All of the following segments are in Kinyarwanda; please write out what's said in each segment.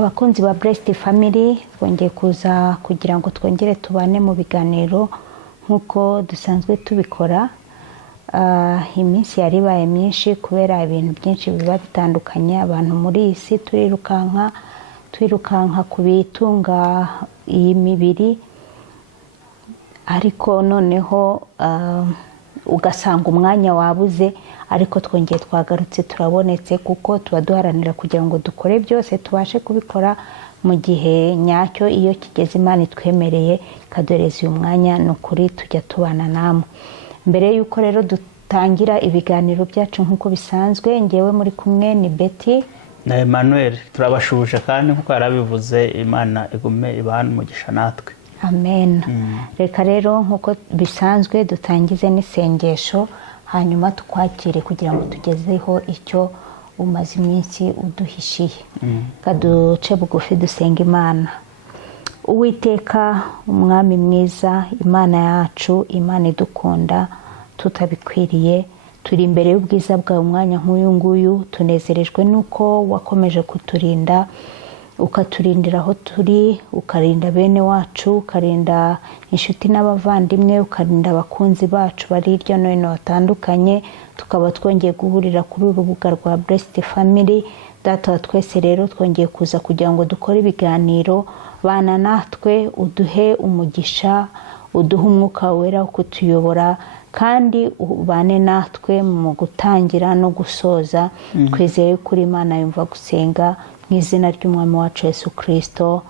Abakunzi ba Blessed Family twongeye kuza kugira ngo twongere tubane mu biganiro nkuko dusanzwe tubikora. Iminsi yari baye myinshi kubera ibintu byinshi biba bitandukanye. Abantu muri isi twirukanka kubitunga iyi mibiri, ariko noneho ugasanga umwanya wabuze, ariko twongeye twagarutse turabonetse kuko tuba duharanira kugira ngo dukore byose tubashe kubikora mu gihe nyacyo. Iyo kigeze Imana itwemereye ikadoreza uyu mwanya, ni ukuri tujya tubana namwe. Mbere yuko rero dutangira ibiganiro byacu nkuko bisanzwe, ngewe muri kumwe ni Betty na Emmanuel. Turabashuje kandi nkuko yarabivuze, Imana igume ibahane umugisha natwe. Amen. Reka rero nkuko bisanzwe dutangize n'isengesho, hanyuma tukwakire kugira ngo tugezeho icyo umaze iminsi uduhishiye. Kaduce bugufi dusenga Imana. Uwiteka, umwami mwiza, Imana yacu, Imana idukunda tutabikwiriye, turi imbere y'ubwiza bwawe umwanya nk'uyu nguyu. Tunezerejwe nuko wakomeje kuturinda, ukaturindira aho turi, ukarinda bene wacu, ukarinda inshuti n'abavandimwe, ukarinda abakunzi bacu bari hirya no hino batandukanye. Tukaba twongeye guhurira kuri urubuga rwa Blessed Family. Data wa twese rero twongeye kuza kugira ngo dukore ibiganiro. Bana natwe, uduhe umugisha, uduhe umwuka wera wo kutuyobora, kandi ubane natwe mu gutangira no gusoza. Twizeye kuri Imana yumva gusenga mu izina ry'umwami wacu Yesu Kristo.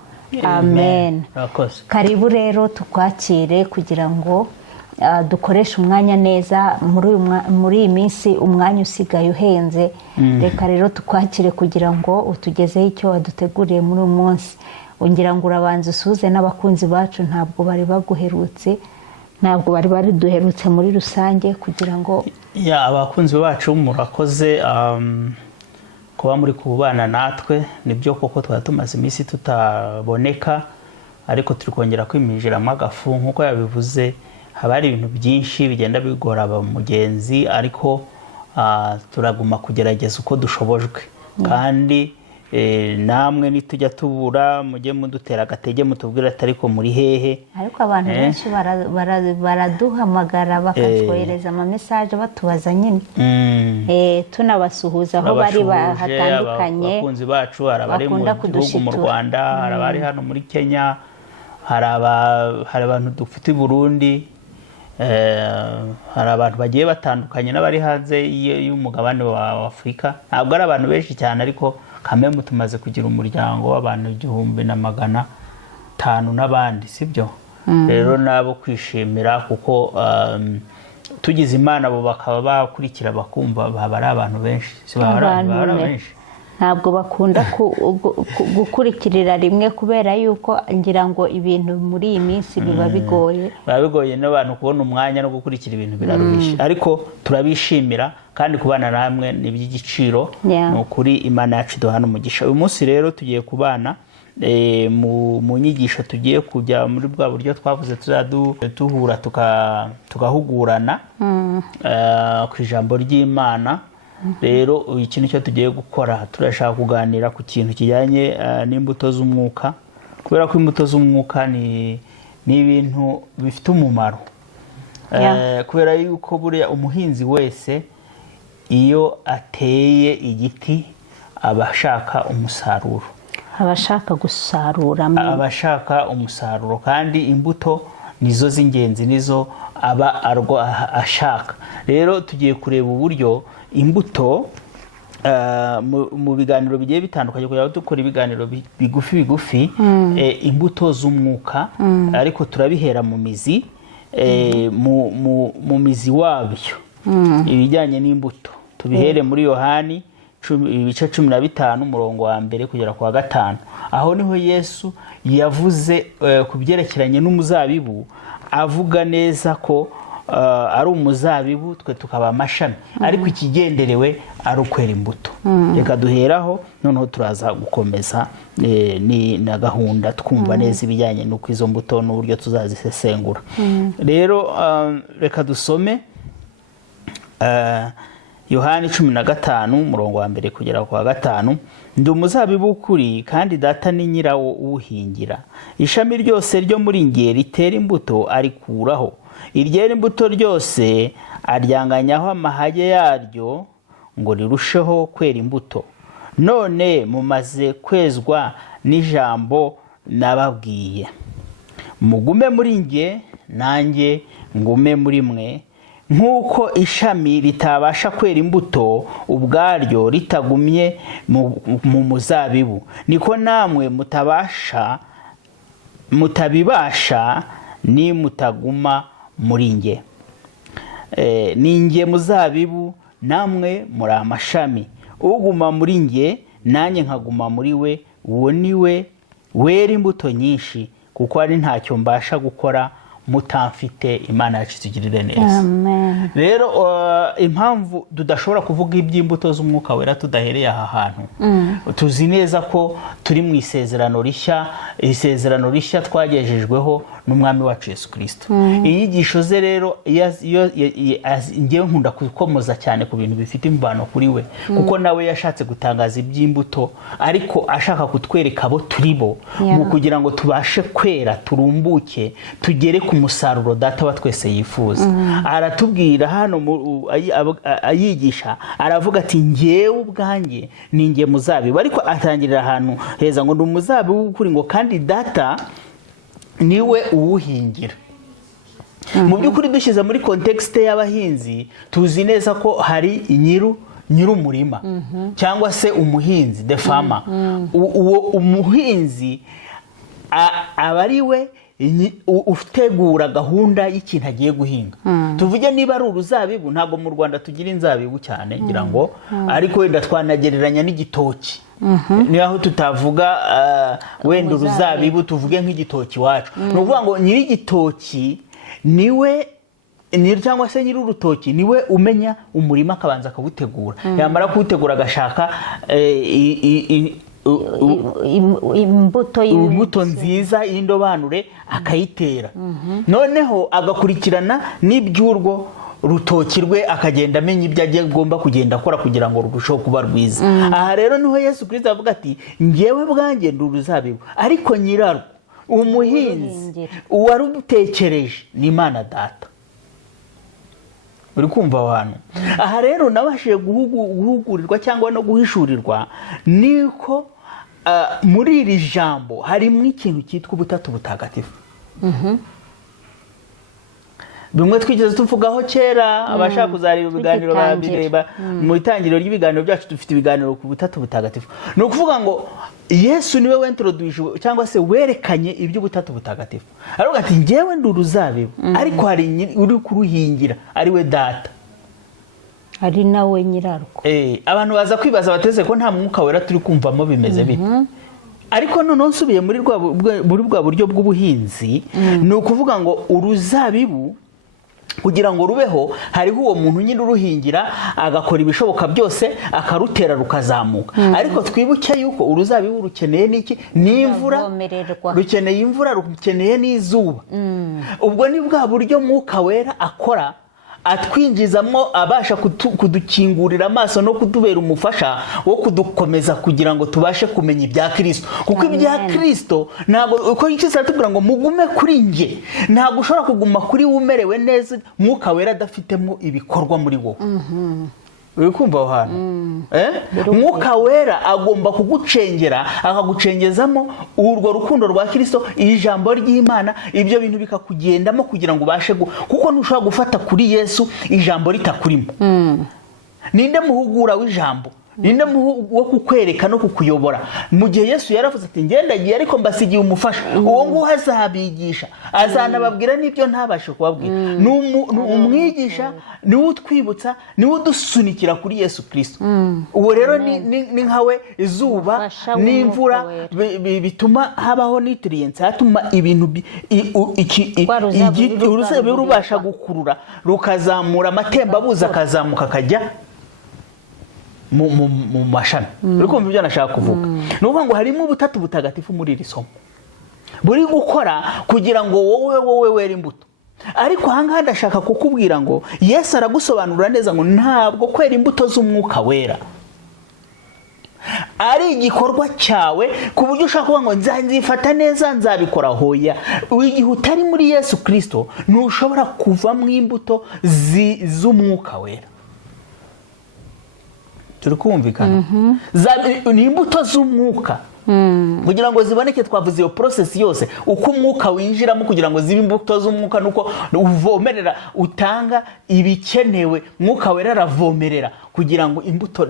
Amen. Karibu rero tukwakire kugira ngo dukoreshe umwanya neza muri iyi minsi. Umwanya usigaye uhenze. Reka rero tukwakire kugira ngo utugezeho icyo waduteguriye muri uyu munsi. Ungira ngo urabanza usuze n'abakunzi bacu, ntabwo bari baguherutse, ntabwo bari baduherutse muri rusange, kugira ngo abakunzi bacu murakoze kuba muri kubana natwe. Nibyo koko twari tumaze iminsi tutaboneka, ariko turi kongera kwiminjiramo agafu. Nkuko yabivuze, haba hari ibintu byinshi bigenda bigora abamugenzi, ariko turaguma kugerageza uko dushobojwe. Kandi namwe nitujya tubura, mujye mudutera agatege, mutubwira atari ko muri hehe. Ariko abantu benshi baraduhamagara bakatwohereza ama message batubaza nyine, tunabasuhuza aho bari hatandukanye. Abakunzi bacu hari abari mu gihugu mu Rwanda, hari abari hano muri Kenya, hari abantu dufite i Burundi, hari abantu bagiye batandukanye n'abari hanze y'umugabane wa Afurika. Ntabwo ari abantu benshi cyane, ariko kamwe tumaze kugira umuryango w'abantu 1,500 n'abandi, sibyo? Rero nabo kwishimira, kuko tugize Imana bo bakaba bakurikira bakumva, baba ari abantu benshi. Ntabwo bakunda gukurikirira rimwe, kubera yuko ngira ngo ibintu muri iyi minsi biba bigoye. N'abantu kubona umwanya no gukurikira ibintu biraruhisha, ariko turabishimira kandi kubana namwe ni by'igiciro. Ni ukuri Imana yacu duhana umugisha. Uyu munsi rero tugiye kubana mu nyigisho, tugiye kujya muri bwa buryo twavuze tuzaduhura tugahugurana ku ijambo ry'Imana. Rero ikintu cyo tugiye gukora, turashaka kuganira ku kintu kijyanye n'imbuto z'umwuka, kubera ko imbuto z'umwuka ni ibintu bifite umumaro. Kubera yuko buriya umuhinzi wese iyo ateye igiti aba ashaka umusaruro, abashaka gusarura, abashaka umusaruro, kandi imbuto nizo z'ingenzi, nizo aba ashaka. Rero tugiye kureba uburyo imbuto mu biganiro bigiye bitandukanye, kugira ngo dukore ibiganiro bigufi imbuto z'umwuka, ariko turabihera mu mizi, mu mizi wabyo. Ibijyanye n'imbuto tubihere muri Yohani ibice 15 umurongo wa 1 kugera ku wa 5. Aho niho Yesu yavuze ku byerekeranye n'umuzabibu, avuga neza ko ari umuzabibu, twe tukaba amashami, ariko ikigenderewe ari ukwera imbuto. Reka duheraho, noneho turaza gukomeza na gahunda twumva neza ibijyanye n'uko izo mbuto n'uburyo tuzazisesengura. Rero reka dusome Yohani 15:1 kugera ku 5. Ndi umuzabibu w'ukuri kandi data ni nyirawo uwuhingira. Ishami ryose ryo muri nge ritera imbuto arikuraho. Iryera imbuto ryose aryanganyaho amahage yaryo ngo rirusheho kwera imbuto. None mumaze kwezwa n'ijambo nababwiye. Mugume muri nge nanjye ngume muri mwe. Nk'uko ishami ritabasha kwera imbuto ubwaryo ritagumye mu muzabibu, niko namwe mutabibasha ni mutaguma muri nge. Ni nge muzabibu, namwe muri amashami. Uguma muri nge nanjye nkaguma muri we, uwo ni we wera imbuto nyinshi, kuko ari ntacyo mbasha gukora mutamfite. Imana yacu tugirire neza. Amen. Rero impamvu tudashobora kuvuga iby'imbuto z'umwuka wera tudahereye aha hantu, tuzi neza ko turi mu isezerano rishya twagejejweho n'umwami wacu Yesu Kristo. Inyigisho ze rero ngewe nkunda gukomoza cyane ku bintu bifite imvano kuri we, kuko nawe yashatse gutangaza iby'imbuto ariko ashaka kutwereka abo turi bo, mu kugira ngo tubashe kwera, turumbuke, tugere ku musaruro data wa twese yifuza. Aratubwira hano ayigisha, aravuga ati ngewe ubwanjye ni nge muzabibu, ariko atangirira ahantu heza ngo ndi umuzabibu w'ukuri ngo kandi data niwe uwuhingira. Mu by'ukuri dushyize muri kontekste y'abahinzi, tuzi neza ko hari nyir'umurima cyangwa se umuhinzi, the farmer. Uwo umuhinzi aba ari we utegura gahunda y'ikintu agiye guhinga. Tuvuge niba ari uruzabibu, ntabwo mu Rwanda tugira inzabibu cyane ngira ngo, ariko wenda twanagereranya n'igitoki. Niho tutavuga wenda uruzabibu, tuvuge nk'igitoki wacu. Ni ukuvuga ngo nyir'igitoki niwe cyangwa se nyir'urutoki niwe umenya umurima akabanza akawutegura. Yamara kuwutegura agashaka imbuto nziza y'indobanure akayitera. Noneho agakurikirana n'iby'urwo rutoki rwe, akagenda amenya ibyo agomba kugenda akora kugira ngo rurusheho kuba rwiza. Aha rero niho Yesu Kristo avuga ati ngewe bwanjye ndi uruzabibu, ariko nyirarwo, umuhinzi, uwarutekereje ni Imana Data. Uri kumva abantu? Aha rero nabashije guhugurirwa cyangwa no guhishurirwa niko muri iri jambo harimo ikintu cyitwa ubutatu butagatifu. Bimwe twigeze tuvugaho kera, abashaka kuzareba ibiganiro babireba. Mu itangiriro ry'ibiganiro byacu dufite ibiganiro ku butatu butagatifu. Ni ukuvuga ngo Yesu niwe wentroduce cyangwa se werekanye iby'ubutatu butagatifu. Aravuga ati ngewe ndi uruzabibu, ariko hari uri kuruhingira, ariwe Data, ari nawe nyirarwo. Abantu baza kwibaza bateze ko nta mwuka wera turi kumvamo, bimeze bite? Ariko none nsubiye muri bwa buryo bw'ubuhinzi, ni ukuvuga ngo uruzabibu kugira ngo rubeho, hariho uwo muntu nyine uruhingira, agakora ibishoboka byose, akarutera rukazamuka. Ariko twibuke yuko uruzabibu rukeneye n'iki? N'imvura. Rukeneye imvura, rukeneye n'izuba. Ubwo ni bwa buryo mwuka wera akora, atwinjizamo, abasha kudukingurira amaso no kutubera umufasha wo kudukomeza kugira ngo tubashe kumenya ibya Kristo. Kuko ibya Kristo ntabwo uko Yesu aratubwira ngo mugume kuri nge, ntabwo ushobora kuguma kuri umerewe neza mwuka wera adafitemo ibikorwa muri wowe. Uri kumva aho hantu? Mwuka wera agomba kugucengera, akagucengezamo urwo rukundo rwa Kristo, ijambo ry'Imana, ibyo bintu bikakugendamo kugira ngo ubashe kuko ntushobora gufata kuri Yesu ijambo ritakurimo. Ninde muhugura w'ijambo? Ninde wo kukwereka no kukuyobora? Mu gihe Yesu yaravuze ati ngendagiye ariko mbasigiye umufasha, uwo nguwo azabigisha, azanababwira n'ibyo ntabashe kubabwira. Umwigisha niwe utwibutsa, niwe udusunikira kuri Yesu Kristo. Uwo rero ni nkawe izuba n'imvura, bituma habaho nutrients, hatuma ibintu uruzabibu rubasha gukurura, rukazamura amatembabuzi, akazamuka akajya mu mashami. Uri kumva ibyo nashaka kuvuga? Ni ukuvuga ngo harimo ubutatu butagatifu muri iri somo, buri gukora kugira ngo wowe wera imbuto. ariko ahangaha ndashaka kukubwira ngo Yesu aragusobanurira neza ngo ntabwo kwera imbuto z'umwuka wera ari igikorwa cyawe ku buryo ushaka kuvuga ngo nzifata neza nzabikora. Hoya, igihe utari muri Yesu Kristo ntushobora kuvamo imbuto z'umwuka wera. turi kumvikana? Ni imbuto z'umwuka kugira ngo ziboneke. Twavuze iyo process yose uko umwuka winjiramo kugira ngo zibe imbuto z'umwuka, nuko uvomerera, utanga ibikenewe, mwuka wera aravomerera kugira ngo imbuto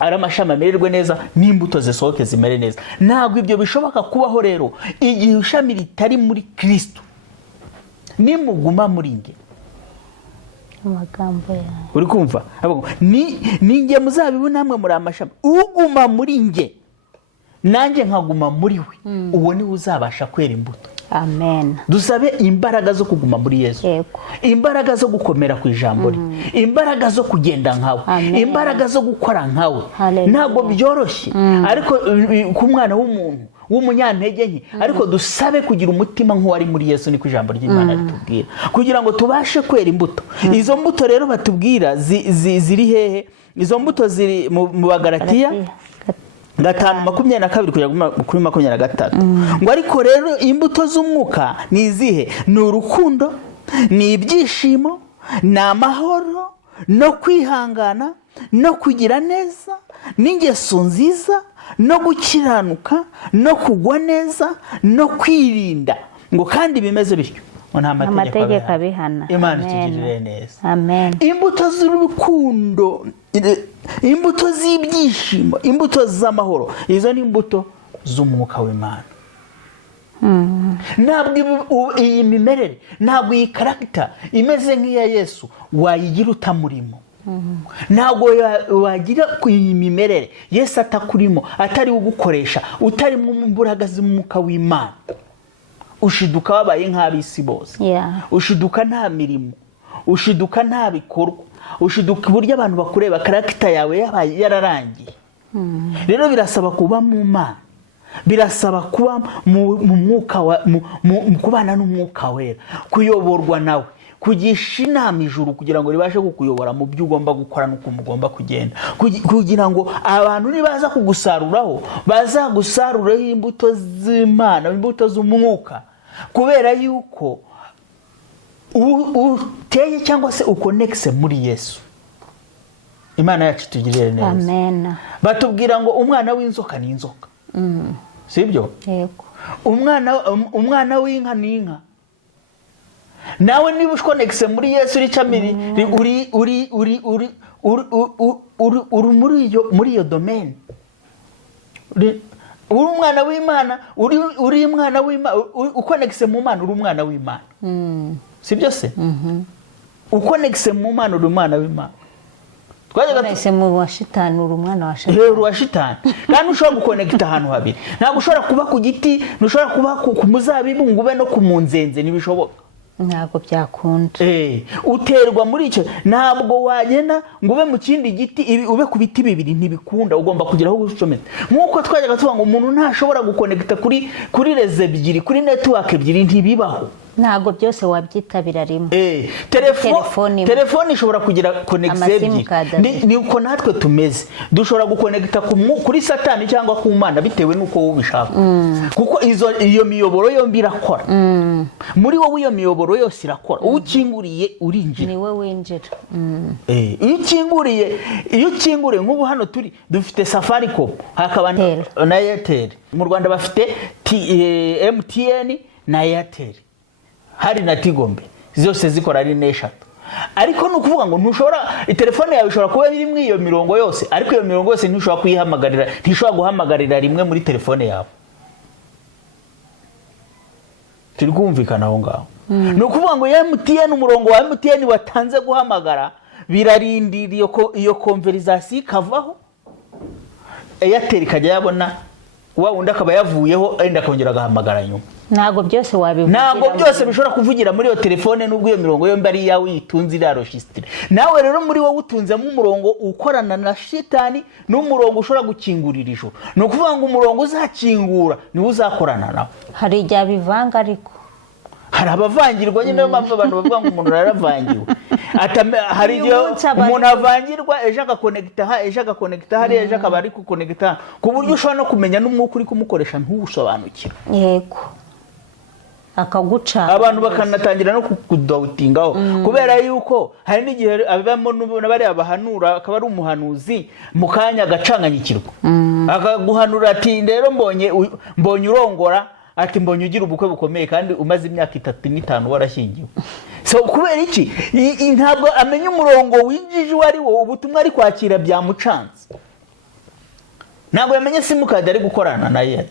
ari amashami amererwe neza n'imbuto zisohoke zimere neza. Ntabwo ibyo bishoboka kubaho rero igihe ishami ritari muri Kristo. Nimuguma muri nge, amagambo yawe uri kumva, ni nge muzabibu namwe muri amashami. Uguma muri nge nanjye nkaguma muri we, uwo niwe uzabasha kwera imbuto. Amen. Dusabe imbaraga zo kuguma muri Yesu. Yego. Imbaraga zo gukomera ku ijambo rye. Imbaraga zo kugenda nkawe. Imbaraga zo gukora nkawe. Ntabwo byoroshye, ariko ku mwana w'umuntu w'umunyantege nke, ariko dusabe kugira umutima nk'uwari muri Yesu, niko ijambo ry'Imana ritubwira, kugira ngo tubashe kwera imbuto. Izo mbuto rero batubwira ziri hehe? Izo mbuto ziri mu Bagalatiya 5:22 kugera kuri 23. Ngo ariko rero imbuto z'umwuka ni izihe? Ni urukundo, ni ibyishimo, ni amahoro, no kwihangana, no kugira neza, n'ingeso nziza, no gukiranuka, no kugwa neza, no kwirinda. Ngo kandi bimeze bityo nta mategeko abihana. Imana itugirire neza. Amen. Imbuto z'urukundo, imbuto z'ibyishimo, imbuto z'amahoro, izo ni imbuto z'umwuka w'Imana. Ntabwo iyi mimerere, ntabwo iyi karagita imeze nk'iya Yesu wayigira utamurimo. Ntabwo wagira iyi mimerere Yesu atakurimo, atari ugukoresha, utari mu mbaraga z'umwuka w'Imana. Ushiduka wabaye nk'abisi bose. Ushiduka nta mirimo, ushiduka nta bikorwa, ushiduka uburyo abantu bakureba, karagita yawe yararangiye. Rero birasaba kuba mu Mana, birasaba kuba mu mwuka, mu kubana n'umwuka wera, kuyoborwa nawe, kugisha inama ijuru kugira ngo ribashe kukuyobora mu byo ugomba gukora n'uko mugomba kugenda, kugira ngo abantu nibaza kugusaruraho bazagusaruraho imbuto z'Imana, imbuto z'umwuka, kubera yuko uteye cyangwa se ukonekise muri Yesu. Imana yacu tugirire neza. Amen. Batubwira ngo umwana w'inzoka ni inzoka. Sibyo? Yego. Umwana w'inka ni inka. Nawe niba ukonekise muri Yesu uri muri iyo domaine. Uri umwana w'Imana, uri umwana w'Imana, ukonekise mu Mana, uri umwana w'Imana. Sibyo se? Ukonekise mu Mana, uri umwana w'Imana. Twajyaga mu washitani, uri umwana wa Shitani. Rero washitani. Kandi ushobora gukonekita ahantu habiri. Ntabwo ushobora kuba ku giti, ntushobora kuba ku muzabibu ngo ube no ku munzenze, ntibishoboka. Ntabwo byakunda. Uterwa muri icyo. Ntabwo wagenda ngo ube mu kindi giti, ube ku biti bibiri, ntibikunda. Ugomba kugira aho gucomeka. Nk'uko twajyaga tuvuga ngo umuntu ntashobora gukonekita kuri rezo ebyiri, kuri network ebyiri, ntibibaho. Ntabwo byose wabyitabira rimwe. Telefone ishobora kugira connection ebyiri. Ni uko natwe tumeze. Dushobora gukonekita kuri Satani cyangwa ku Mana bitewe nuko wowe ubishaka. Kuko iyo miyoboro yombi irakora. Muri wowe iyo miyoboro yose irakora. Ukinguriye urinjira. Ni wowe winjira. Iyo ukinguriye nk'ubu hano turi dufite Safaricom, hakaba na Airtel. Mu Rwanda bafite MTN na Airtel. Hari na Tigombe, zose zikora ari n'eshatu. Ariko nukuvuga ngo ntushobora, telefone yawe ishobora kuba iri mu iyo mirongo yose, ariko iyo mirongo yose ntushobora kuyihamagarira, ntishobora guhamagarira rimwe muri telefone yawe. Turi kumvikana aho ngaho. Nukuvuga ngo ya MTN, umurongo wa MTN watanze guhamagara, birarindira iyo conversation ikavaho, Airtel ikajya yabona wa wundi akaba yavuyeho, enda kongera agahamagara nyuma. Ntabwo byose wabivugira. Ntabwo byose bishobora kuvugira muri iyo telefone, nubwo iyo mirongo yombi ari yawe yitunze ira registre. Nawe rero muri wowe utunzemo umurongo ukorana na Shitani, n'umurongo ushobora gukingurira ijuru. No kuvuga ngo umurongo uzakingura niwe uzakorana nawe. Hari igihe bivanga ariko. hari abavangirwa nyine niyo mpamvu abantu bavuga ngo umuntu aravangiwe. Hari igihe umuntu avangirwa ejo agakonekita hariya ejo akaba ari kukonekita ku buryo ushobora no kumenya n'umwuka uri kumukoresha ntuwusobanukire. Yego, akaguca abantu bakanatangira no kudawutingaho kubera yuko hari n'igihe abamo n'abari abahanura akaba ari umuhanuzi mu kanya agacanganyikirwa akaguhanura ati rero mbonye urongora, ati mbonye ugira ubukwe bukomeye kandi umaze imyaka 3 n'itanu warashyingiwe. So kubera iki ntabwo amenya umurongo winjije wari wo ubutumwa ari kwakira byamucanze, ntabwo yamenye simukadi ari gukorana naye.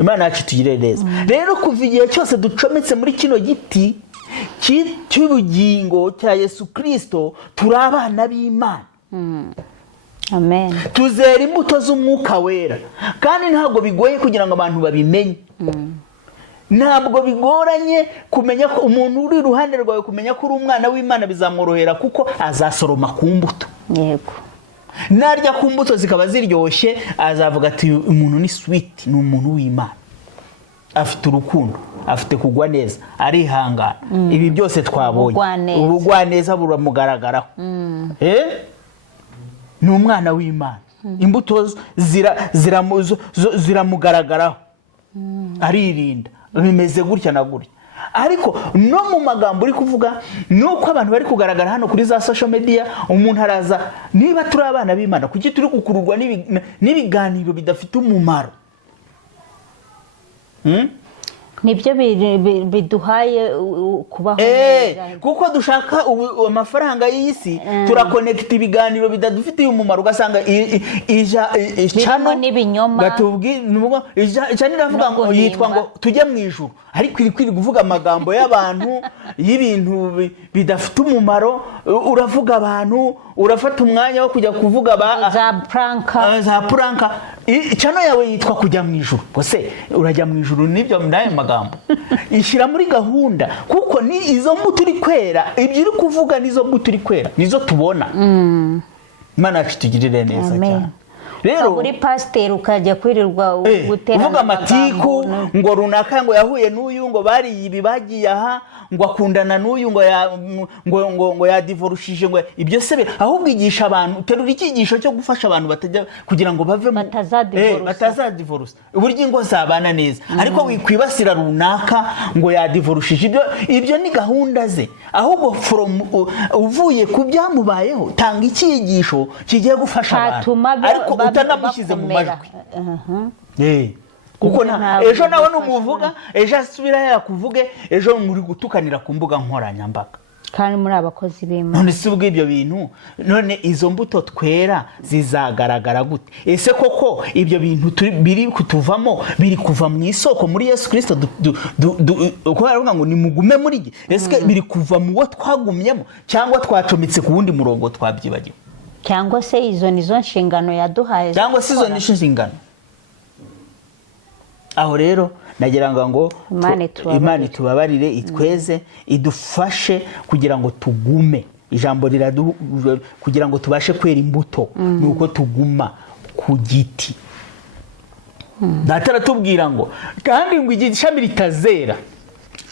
Imana yacu tugire neza. Rero kuva igihe cyose ducometse muri kino giti cy'ubugingo cya Yesu Kristo turi abana b'Imana. Amen. Tuzera imbuto z'umwuka wera kandi ntabwo bigoye kugira ngo abantu babimenye. Ntabwo bigoranye kumenya ko umuntu uri iruhande rwawe kumenya ko uri umwana w'Imana, bizamworohera kuko azasoroma ku mbuto. Yego. Narya ku mbuto zikaba ziryoshye azavuga ati umuntu ni sweet, ni umuntu w'Imana, afite urukundo, afite kugwa neza, arihangana. Ibi byose twabonye ubugwaneza buramugaragaraho. Ni umwana w'Imana, imbuto ziramugaragaraho, aririnda, bimeze gutya na gutya. Ariko no mu magambo uri kuvuga nuko abantu bari kugaragara hano kuri za social media, umuntu araza niba turi abana b'Imana kuki turi gukururwa n'ibiganiro bidafite umumaro. Nibyo biduhaye kubaho kuko dushaka amafaranga y'isi, turakonekita ibiganiro bidadufitiye umumaro, ugasanga ijano n'ibinyoma cyane iravuga ngo yitwa ngo tujye mu ijuru, ariko iri kuvuga amagambo y'abantu y'ibintu bidafite umumaro. Uravuga abantu, urafata umwanya wo kujya kuvuga za pranka. Cyano yawe yitwa kujya mu ijuru, bose urajya mu ijuru n'ibyo ndaye magambo. Ishyira muri gahunda kuko ni izo mbuto uri kwera, ibyo uri kuvuga nizo mbuto uri kwera nizo tubona. Imana yacu tugirire neza cyane. Rero uri pasiteri ukajya kwirirwa gutera uvuga amatiku ngo runaka ngo yahuye n'uyu ngo bari ibi bagiye aha ngo akundana n'uyu ngo yadivorushije ngo ibyo sebe, ahubwo igisha abantu, terura ikigisho cyo gufasha abantu batajya kugira ngo bave batazadivorusa uburyo ingo zabana neza. Ariko wikwibasira runaka ngo yadivorushije, ibyo ni gahunda ze. Ahubwo uvuye ku byamubayeho tanga ikigisho kigiye gufasha abantu, ariko utanamushyize mu majwi. Kuko ejo nawe numuvuga, ejo asubira yakuvuge, ejo muri gutukanira ku mbuga nkoranyambaga kandi muri abakozi b'Imana. None si ubwo ibyo bintu, none izo mbuto twera zizagaragara gute? Ese koko ibyo bintu biri kutuvamo biri kuva mu isoko muri Yesu Kristo, uko baravuga ngo nimugume muri ge? Ese biri kuva mu wo twagumyemo cyangwa twacometse ku wundi murongo twabyibagiwe? Cyangwa se izo nizo nshingano yaduhaye? Cyangwa se izo nizo nshingano? Aho rero nagira ngo Imana tubabarire, itweze, idufashe kugira ngo tugume. Ijambo kugira ngo tubashe kwera imbuto nuko tuguma ku giti. Dataratubwira ngo kandi ngo igishami ritazera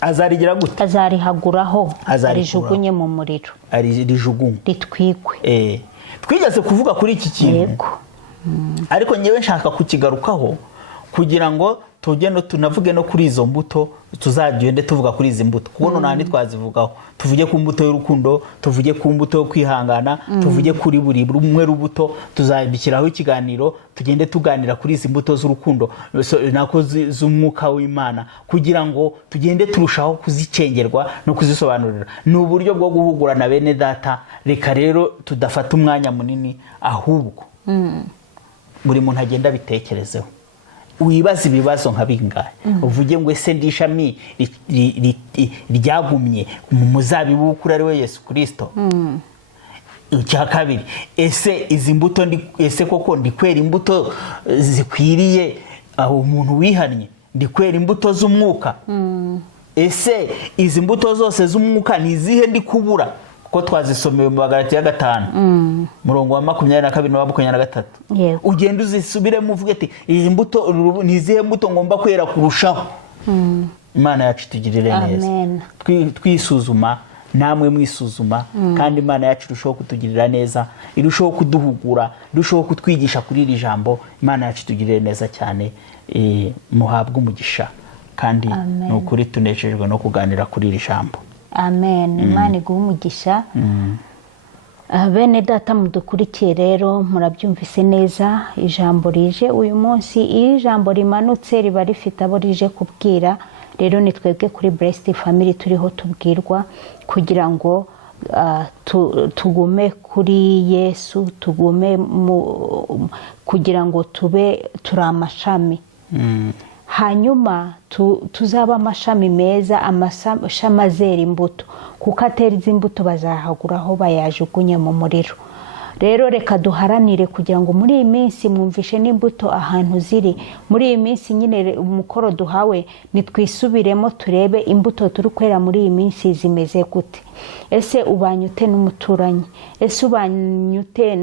azarigira gute? Azarihaguraho, arijugunye mu muriro, arijugunye, ritwikwe. Twigeze kuvuga kuri iki kintu, ariko nyewe nshaka kukigarukaho kugira ngo tugende tunavuge no kuri izo mbuto, tuzagende tuvuga kuri izi mbuto kuko none twazivugaho. Tuvuge ku mbuto y'urukundo, tuvuge ku mbuto yo kwihangana, tuvuge kuri buri rumwe rubuto. Tuzabikiraho ikiganiro tugende tuganira kuri izi mbuto z'urukundo nako z'umwuka w'Imana, kugira ngo tugende turushaho kuzicengerwa no kuzisobanurira. Ni uburyo bwo guhugurana bene data. Reka rero tudafata umwanya munini, ahubwo buri muntu agenda bitekerezeho. Wibaza ibibazo nka bingahe, uvuge ngo ese ndi ishami ryagumye mu muzabibu kuri ariwe Yesu Kristo. Icya kabiri, ese izi mbuto ese koko ndi kwera imbuto zikwiriye aho umuntu wihannye? Ndi kwera imbuto z'umwuka? Ese izi mbuto zose z'umwuka ni izihe ndi kubura? Ko twazisomewe mu Bagalatiya 5 murongo wa 22 na 23. Ugenda uzisubiremo uvuge ati izi mbuto ni izihe mbuto ngomba kwera kurushaho? imana yacu itugirire neza. Amen. Twisuzuma namwe mwisuzuma, kandi imana yacu irushaho kutugirira neza, irushaho kuduhugura, irushaho kutwigisha kuri iri jambo. Imana yacu itugirire neza cyane, muhabwe umugisha, kandi ni ukuri tunejejwe no kuganira kuri iri jambo. Amen. Imana iguhe umugisha. Bene data mudukurikiye rero, murabyumvise neza ijambo rije uyu munsi. Iyo ijambo rimanutse riba rifite abo rije kubwira. Rero ni twebwe kuri Blessed Family turiho tubwirwa kugira ngo tugume kuri Yesu, tugume kugira ngo turi amashami. Hanyuma tuzaba amashami meza, amashami azera imbuto, kuko atera izi imbuto bazahaguraho bayajugunye mu muriro. Rero reka duharanire kugira ngo muri iyi minsi mwumvishe n'imbuto ahantu ziri. Muri iyi minsi nyine umukoro duhawe nitwisubiremo turebe imbuto turi kwera muri iyi minsi zimeze gute. Ese ubanyute n'umuturanyi? Ese ubanyute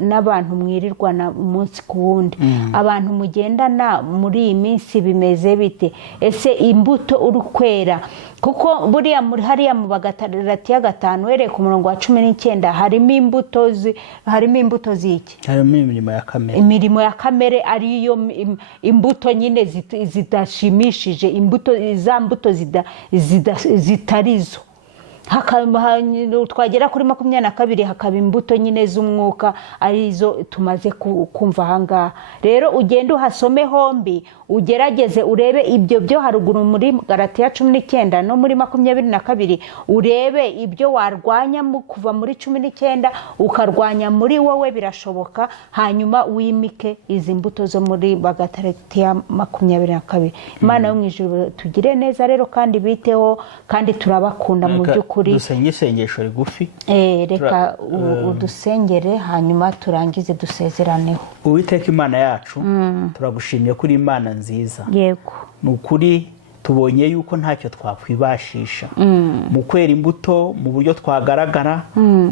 n'abantu mwirirwana umunsi ku wundi? Abantu mugendana muri iyi minsi bimeze bite? Ese imbuto uri kwera? Kuko buriya hariya mu Bagalatiya 5 wereye ku murongo wa 19 harimo imbuto z'iki? Harimo imirimo ya kamere. Imirimo ya kamere ariyo imbuto nyine zidashimishije, za mbuto zitarizo. Twagera kuri 22 hakaba imbuto nyine z'umwuka arizo tumaze kumva ahangaha. Rero ugende uhasome hombi, ugerageze urebe ibyo byo haruguru muri Galatiya 19 no muri 22, urebe ibyo warwanya kuva muri 19 ukarwanya muri wowe, birashoboka. Hanyuma wimike izi mbuto zo muri Galatiya 22. Imana yo mu ijuru tugire neza rero, kandi biteho, kandi turabakunda mu by'ukuri. Dusenge isengesho rigufi. Reka udusengere hanyuma turangize dusezeraneho. Uwiteka Imana yacu, turagushimiye kuri Imana nziza. Yego. Ni ukuri tubonye yuko ntacyo twakwibashisha mu kwera imbuto mu buryo twagaragara.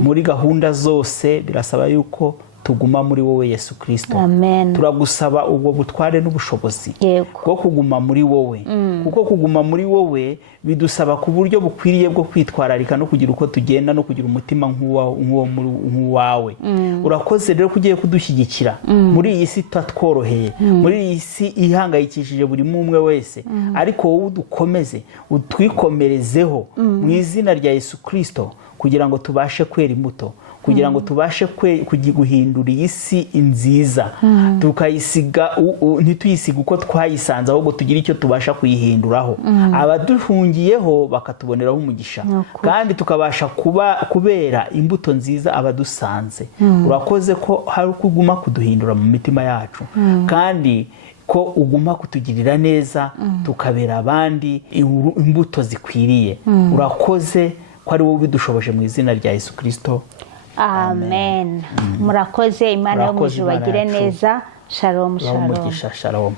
Muri gahunda zose birasaba yuko tuguma muri wowe Yesu Kristo. Amen. Turagusaba ubwo butware n'ubushobozi bwo kuguma muri wowe, kuko kuguma muri wowe bidusaba ku buryo bukwiriye bwo kwitwararika no kugira uko tugenda no kugira umutima nk'uwawe. Urakoze rero kugiye kudushyigikira muri iyi si tatworoheye, muri iyi si ihangayikishije buri umwe wese, ariko wowe udukomeze, utwikomerezeho mu izina rya Yesu Kristo, kugira ngo tubashe kwera imbuto, kugira ngo tubashe guhindura iyi si nziza, tukayisiga ntituyisiga uko twayisanze, ahubwo tugira icyo tubasha kuyihinduraho, abaduhungiyeho bakatuboneraho umugisha, kandi tukabasha kubera imbuto nziza abadusanze. Urakoze ko hari kuguma kuduhindura mu mitima yacu, kandi ko uguma kutugirira neza, tukabera abandi imbuto zikwiriye. Urakoze ko ari wowe bidushoboje mu izina rya Yesu Kristo. Amen. Murakoze. Imana yo mu ijuru bagire neza. Shalom, shalom. Shalom.